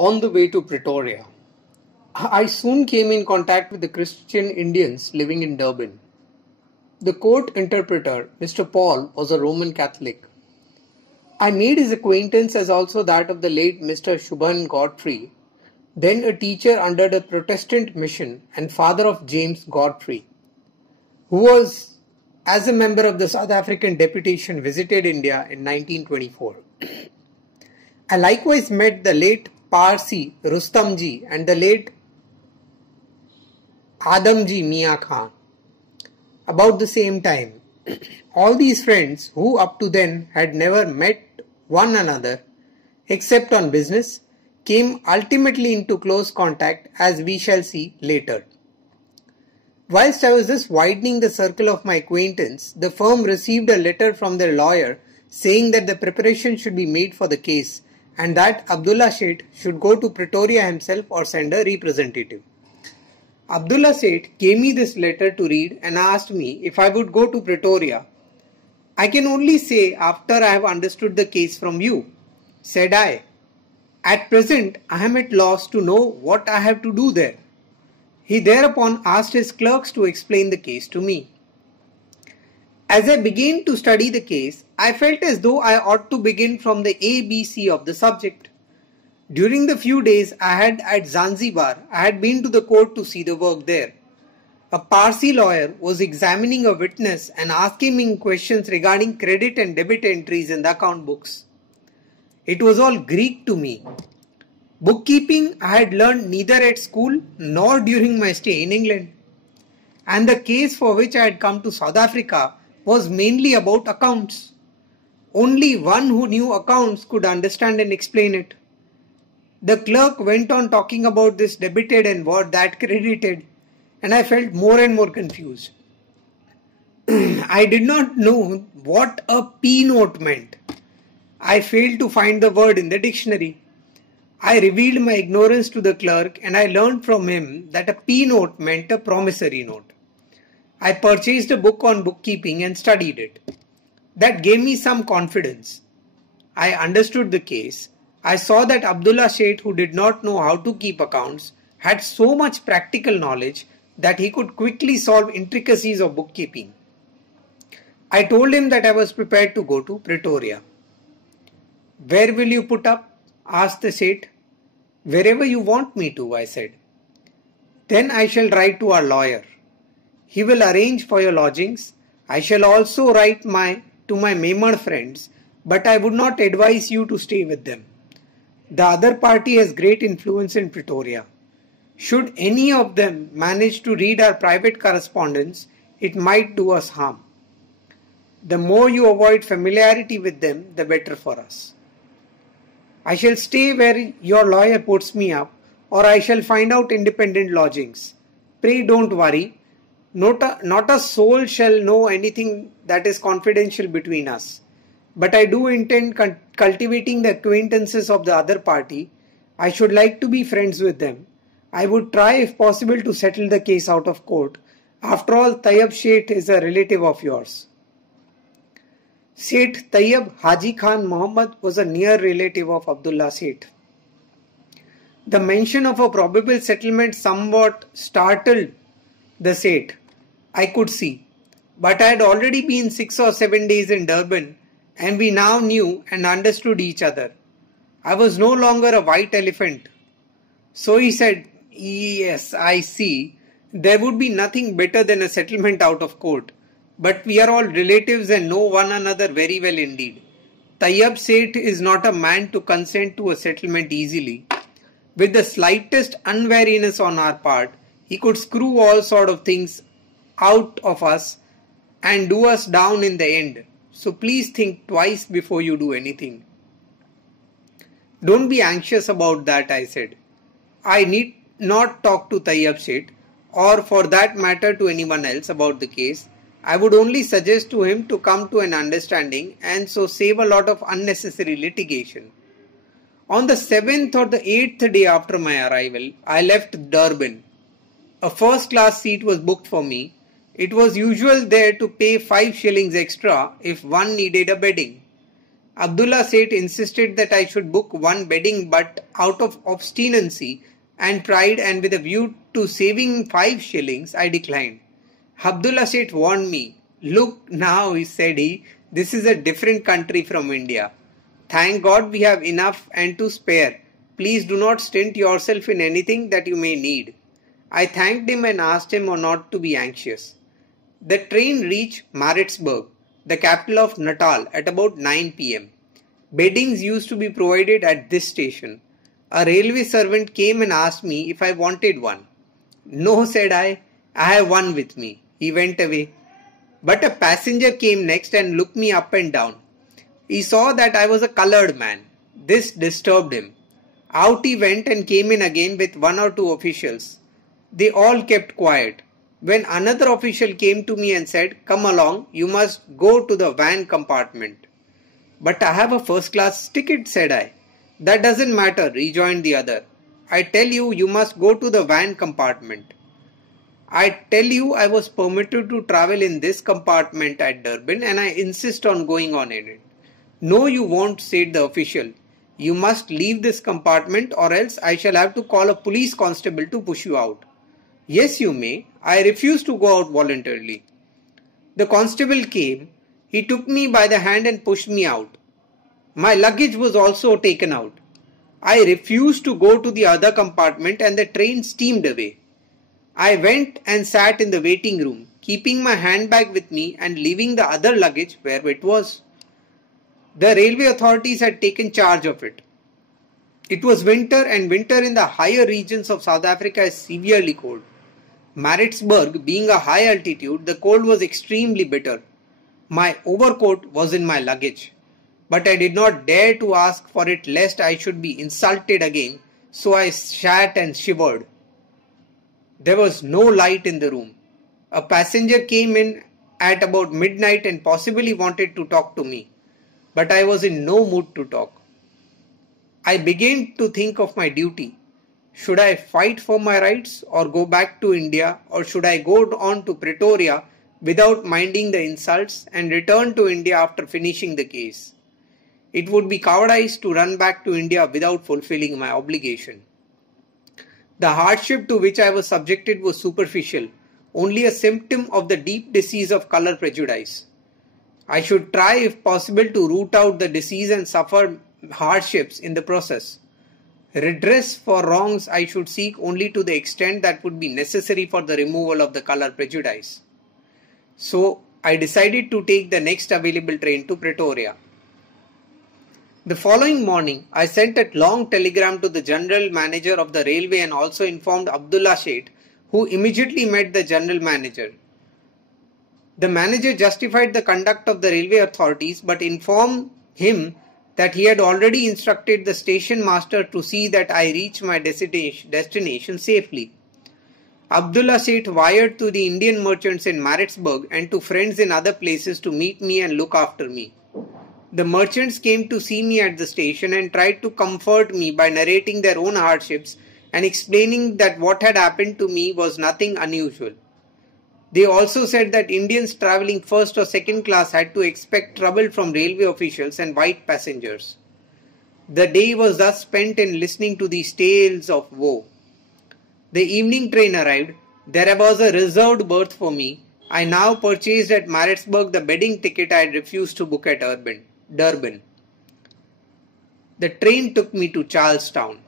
On the way to Pretoria, I soon came in contact with the Christian Indians living in Durban. The court interpreter, Mr. Paul, was a Roman Catholic. I made his acquaintance as also that of the late Mr. Shubhan Godfrey, then a teacher under the Protestant mission and father of James Godfrey, who was, as a member of the South African deputation, visited India in 1924. I likewise met the late Parsi Rustamji and the late Adamji Mia Khan about the same time. All these friends, who up to then had never met one another except on business, came ultimately into close contact, as we shall see later. Whilst I was thus widening the circle of my acquaintance, the firm received a letter from their lawyer saying that the preparation should be made for the case and that Abdullah Seth should go to Pretoria himself or send a representative. Abdullah Seth gave me this letter to read and asked me if I would go to Pretoria. I can only say after I have understood the case from you, said I. At present I am at loss to know what I have to do there. He thereupon asked his clerks to explain the case to me. As I began to study the case, I felt as though I ought to begin from the ABC of the subject. During the few days I had at Zanzibar, I had been to the court to see the work there. A Parsi lawyer was examining a witness and asking him questions regarding credit and debit entries in the account books. It was all Greek to me. Bookkeeping I had learned neither at school nor during my stay in England. And the case for which I had come to South Africa was mainly about accounts. Only one who knew accounts could understand and explain it. The clerk went on talking about this debited and what that credited, and I felt more and more confused. I did not know what a P-note meant. I failed to find the word in the dictionary. I revealed my ignorance to the clerk and I learned from him that a P-note meant a promissory note. I purchased a book on bookkeeping and studied it. That gave me some confidence. I understood the case. I saw that Abdullah Seth, who did not know how to keep accounts, had so much practical knowledge that he could quickly solve intricacies of bookkeeping. I told him that I was prepared to go to Pretoria. Where will you put up? Asked the Seth. Wherever you want me to, I said. Then I shall write to our lawyer. He will arrange for your lodgings. I shall also write to my Memad friends, but I would not advise you to stay with them. The other party has great influence in Pretoria. Should any of them manage to read our private correspondence, it might do us harm. The more you avoid familiarity with them, the better for us. I shall stay where your lawyer puts me up, or I shall find out independent lodgings. Pray don't worry. Not a soul shall know anything that is confidential between us. But I do intend cultivating the acquaintances of the other party. I should like to be friends with them. I would try if possible to settle the case out of court. After all, Tayyab Seth is a relative of yours. Seth Tayyab Haji Khan Muhammad was a near relative of Abdullah Seth. The mention of a probable settlement somewhat startled the Seth, I could see. But I had already been 6 or 7 days in Durban, and we now knew and understood each other. I was no longer a white elephant. So he said, yes, I see. There would be nothing better than a settlement out of court. But we are all relatives and know one another very well indeed. Tayyab Seth is not a man to consent to a settlement easily. With the slightest unwariness on our part, he could screw all sort of things out of us and do us down in the end. So please think twice before you do anything. Don't be anxious about that, I said. I need not talk to Tayyab Seth, or for that matter to anyone else about the case. I would only suggest to him to come to an understanding and so save a lot of unnecessary litigation. On the 7th or the 8th day after my arrival, I left Durban. A first-class seat was booked for me. It was usual there to pay 5 shillings extra if one needed a bedding. Abdullah Seth insisted that I should book one bedding, but out of obstinacy and pride and with a view to saving 5 shillings, I declined. Abdullah Seth warned me. Look now, said he, this is a different country from India. Thank God we have enough and to spare. Please do not stint yourself in anything that you may need. I thanked him and asked him not to be anxious. The train reached Maritzburg, the capital of Natal, at about 9 p.m. Beddings used to be provided at this station. A railway servant came and asked me if I wanted one. No, said I have one with me. He went away. But a passenger came next and looked me up and down. He saw that I was a coloured man. This disturbed him. Out he went and came in again with 1 or 2 officials. They all kept quiet. When another official came to me and said, "Come along, you must go to the van compartment." "But I have a first-class ticket," said I. "That doesn't matter," rejoined the other. "I tell you, you must go to the van compartment." "I tell you I was permitted to travel in this compartment at Durban and I insist on going on in it." "No, you won't," said the official. "You must leave this compartment or else I shall have to call a police constable to push you out." "Yes, you may." I refused to go out voluntarily. The constable came. He took me by the hand and pushed me out. My luggage was also taken out. I refused to go to the other compartment and the train steamed away. I went and sat in the waiting room, keeping my handbag with me and leaving the other luggage where it was. The railway authorities had taken charge of it. It was winter, and winter in the higher regions of South Africa is severely cold. Maritzburg being a high altitude, the cold was extremely bitter. My overcoat was in my luggage, but I did not dare to ask for it lest I should be insulted again, so I sat and shivered. There was no light in the room. A passenger came in at about midnight and possibly wanted to talk to me, but I was in no mood to talk. I began to think of my duty. Should I fight for my rights or go back to India, or should I go on to Pretoria without minding the insults and return to India after finishing the case? It would be cowardice to run back to India without fulfilling my obligation. The hardship to which I was subjected was superficial, only a symptom of the deep disease of colour prejudice. I should try if possible to root out the disease and suffer hardships in the process. Redress for wrongs I should seek only to the extent that would be necessary for the removal of the colour prejudice. So I decided to take the next available train to Pretoria. The following morning, I sent a long telegram to the general manager of the railway and also informed Abdullah Seth, who immediately met the general manager. The manager justified the conduct of the railway authorities but informed him that he had already instructed the station master to see that I reach my destination safely. Abdullah Seth wired to the Indian merchants in Maritzburg and to friends in other places to meet me and look after me. The merchants came to see me at the station and tried to comfort me by narrating their own hardships and explaining that what had happened to me was nothing unusual. They also said that Indians travelling first or second class had to expect trouble from railway officials and white passengers. The day was thus spent in listening to these tales of woe. The evening train arrived. There was a reserved berth for me. I now purchased at Maritzburg the bedding ticket I had refused to book at Durban. The train took me to Charlestown.